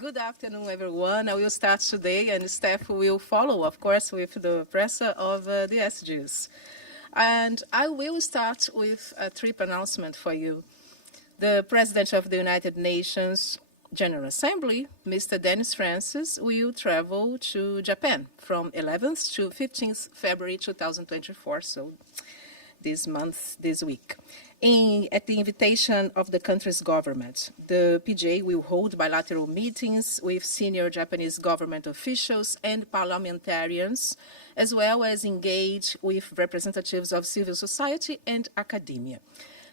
Good afternoon, everyone. I will start today, and staff will follow, of course, with the presser of the SGs. And I will start with a trip announcement for you. The President of the United Nations General Assembly, Mr. Dennis Francis, will travel to Japan from 11th to 15th February 2024, so this week. At the invitation of the country's government, the PGA will hold bilateral meetings with senior Japanese government officials and parliamentarians, as well as engage with representatives of civil society and academia.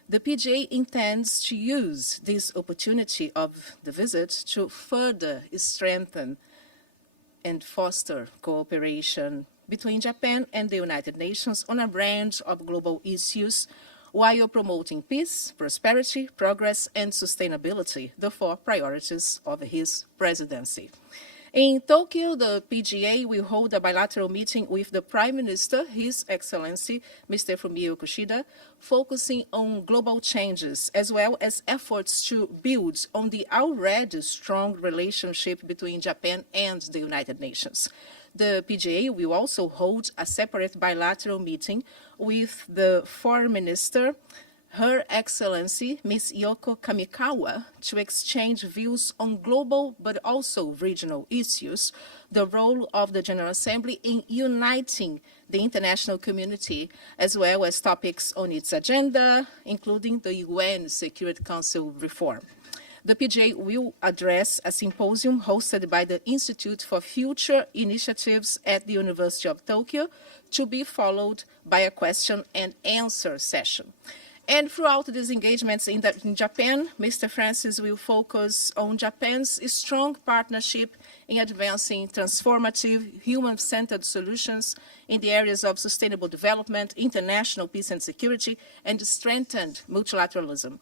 The PGA intends to use this opportunity of the visit to further strengthen and foster cooperation between Japan and the United Nations on a range of global issues while promoting peace, prosperity, progress, and sustainability, the four priorities of his presidency. In Tokyo, the PGA will hold a bilateral meeting with the Prime Minister, His Excellency, Mr. Fumio Kushida, focusing on global changes as well as efforts to build on the already strong relationship between Japan and the United Nations. The PGA will also hold a separate bilateral meeting with the Foreign Minister, Her Excellency Ms. Yoko Kamikawa, to exchange views on global but also regional issues, the role of the General Assembly in uniting the international community, as well as topics on its agenda, including the UN Security Council reform. The PGA will address a symposium hosted by the Institute for Future Initiatives at the University of Tokyo, to be followed by a question and answer session. And throughout these engagements in Japan, Mr. Francis will focus on Japan's strong partnership in advancing transformative, human-centered solutions in the areas of sustainable development, international peace and security, and strengthened multilateralism.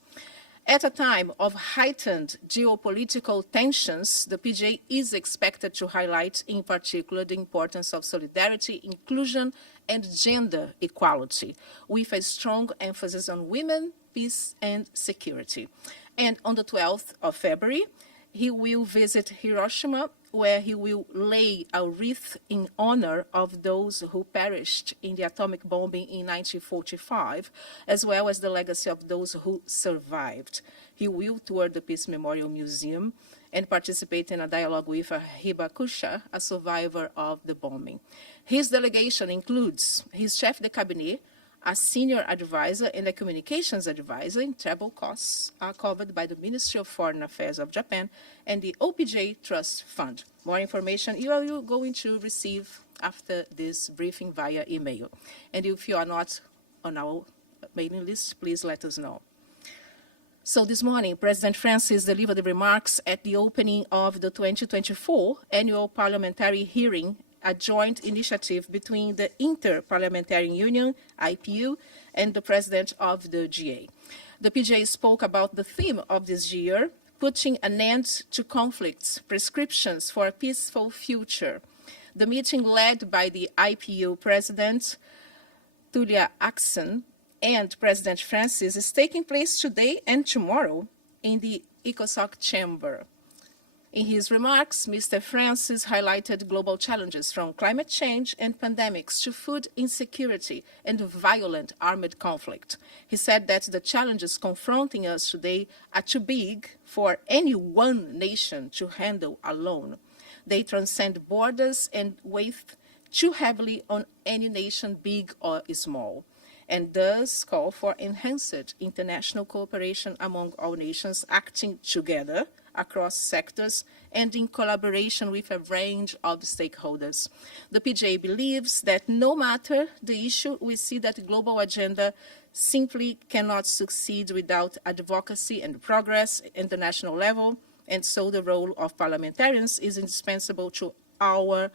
At a time of heightened geopolitical tensions, the PGA is expected to highlight in particular the importance of solidarity, inclusion, and gender equality, with a strong emphasis on women, peace, and security. And on the 12th of February, he will visit Hiroshima, where he will lay a wreath in honor of those who perished in the atomic bombing in 1945, as well as the legacy of those who survived. He will tour the Peace Memorial Museum and participate in a dialogue with Hibakusha, a survivor of the bombing. His delegation includes his chef de cabinet, a senior advisor and a communications advisor. In travel costs are covered by the Ministry of Foreign Affairs of Japan and the OPJ Trust Fund. More information you are going to receive after this briefing via email. And if you are not on our mailing list, please let us know. So this morning, President Francis delivered the remarks at the opening of the 2024 annual parliamentary hearing, a joint initiative between the Inter-Parliamentarian Union, IPU, and the President of the GA. The PGA spoke about the theme of this year, putting an end to conflicts, prescriptions for a peaceful future. The meeting, led by the IPU President, Tulia Axon, and President Francis, is taking place today and tomorrow in the ECOSOC chamber. In his remarks, Mr. Francis highlighted global challenges from climate change and pandemics to food insecurity and violent armed conflict. He said that the challenges confronting us today are too big for any one nation to handle alone. They transcend borders and weigh too heavily on any nation, big or small, and thus call for enhanced international cooperation among all nations acting together across sectors and in collaboration with a range of stakeholders. The PGA believes that no matter the issue, we see that the global agenda simply cannot succeed without advocacy and progress at the international level, and so the role of parliamentarians is indispensable to all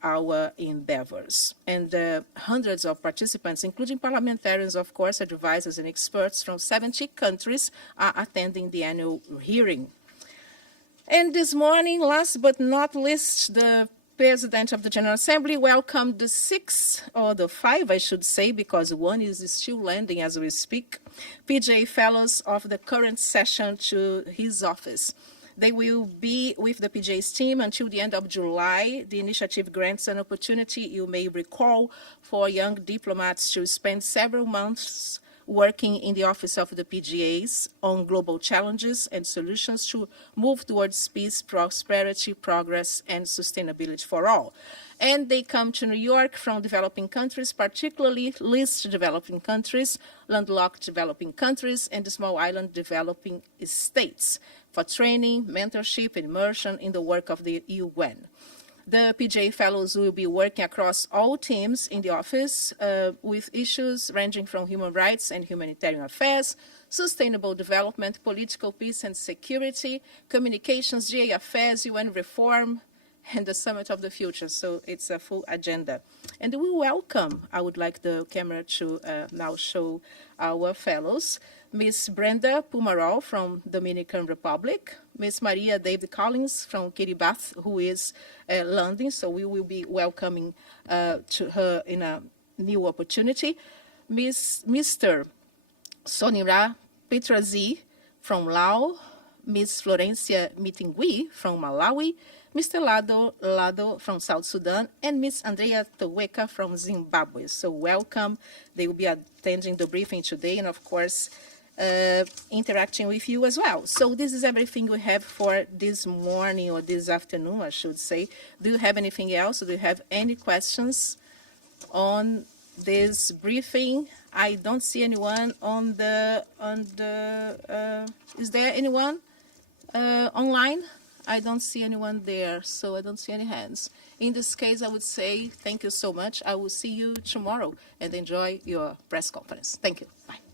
our endeavors. And hundreds of participants, including parliamentarians, of course, advisors and experts from 70 countries, are attending the annual hearing. And this morning, last but not least, the President of the General Assembly welcomed the five, I should say, because one is still landing as we speak, PJ Fellows of the current session to his office. They will be with the PJ's team until the end of July. The initiative grants an opportunity, you may recall, for young diplomats to spend several months working in the office of the PGAs on global challenges and solutions to move towards peace, prosperity, progress, and sustainability for all. And they come to New York from developing countries, particularly least developing countries, landlocked developing countries, and the small island developing states for training, mentorship, and immersion in the work of the UN. The PJ Fellows will be working across all teams in the office with issues ranging from human rights and humanitarian affairs, sustainable development, political peace and security, communications, GA affairs, UN reform, and the Summit of the Future. So it's a full agenda. And we welcome, I would like the camera to now show our fellows, Ms. Brenda Pumarol from Dominican Republic, Ms. Maria David Collins from Kiribati, who is landing, so we will be welcoming to her in a new opportunity, Mr. Sonira Petrazi from Laos, Ms. Florencia Mitingui from Malawi, Mr. Lado from South Sudan, and Ms. Andrea Toweka from Zimbabwe. So welcome. They will be attending the briefing today and, of course, interacting with you as well. So this is everything we have for this morning or this afternoon, I should say. Do you have anything else? Do you have any questions on this briefing? I don't see anyone on the is there anyone online? I don't see anyone there, so I don't see any hands. In this case, I would say thank you so much. I will see you tomorrow and enjoy your press conference. Thank you. Bye.